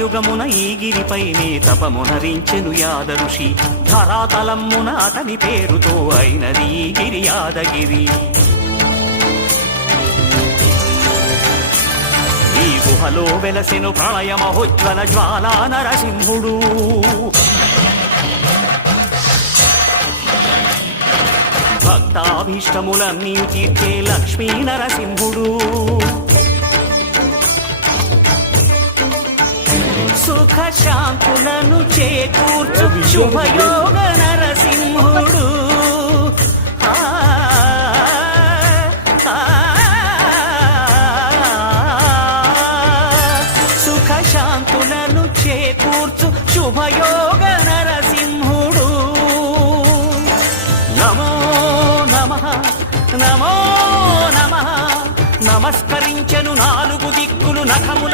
కలియుగమున ఈ గిరిపైనే తపమునరించెను యాద ఋషి. ధరాతలమ్మున అతని పేరుతో అయినది ఈ గిరి యాదగిరి. ఈ గుహలో వెలసెను ప్రళయ మహోజ్వల జ్వాలా నరసింహుడు. భక్తాభీష్టములన్నీ తీర్చే లక్ష్మీ నరసింహుడు. సుఖ శాంతులను చేకూర్చు శుభయోగ నరసింహుడు. సుఖ శాంతులను చేకూర్చు శుభయోగ నరసింహుడు. నమో నమః నమో నమః. నమస్కరించెను నాలుగు దిక్కులు నఖముల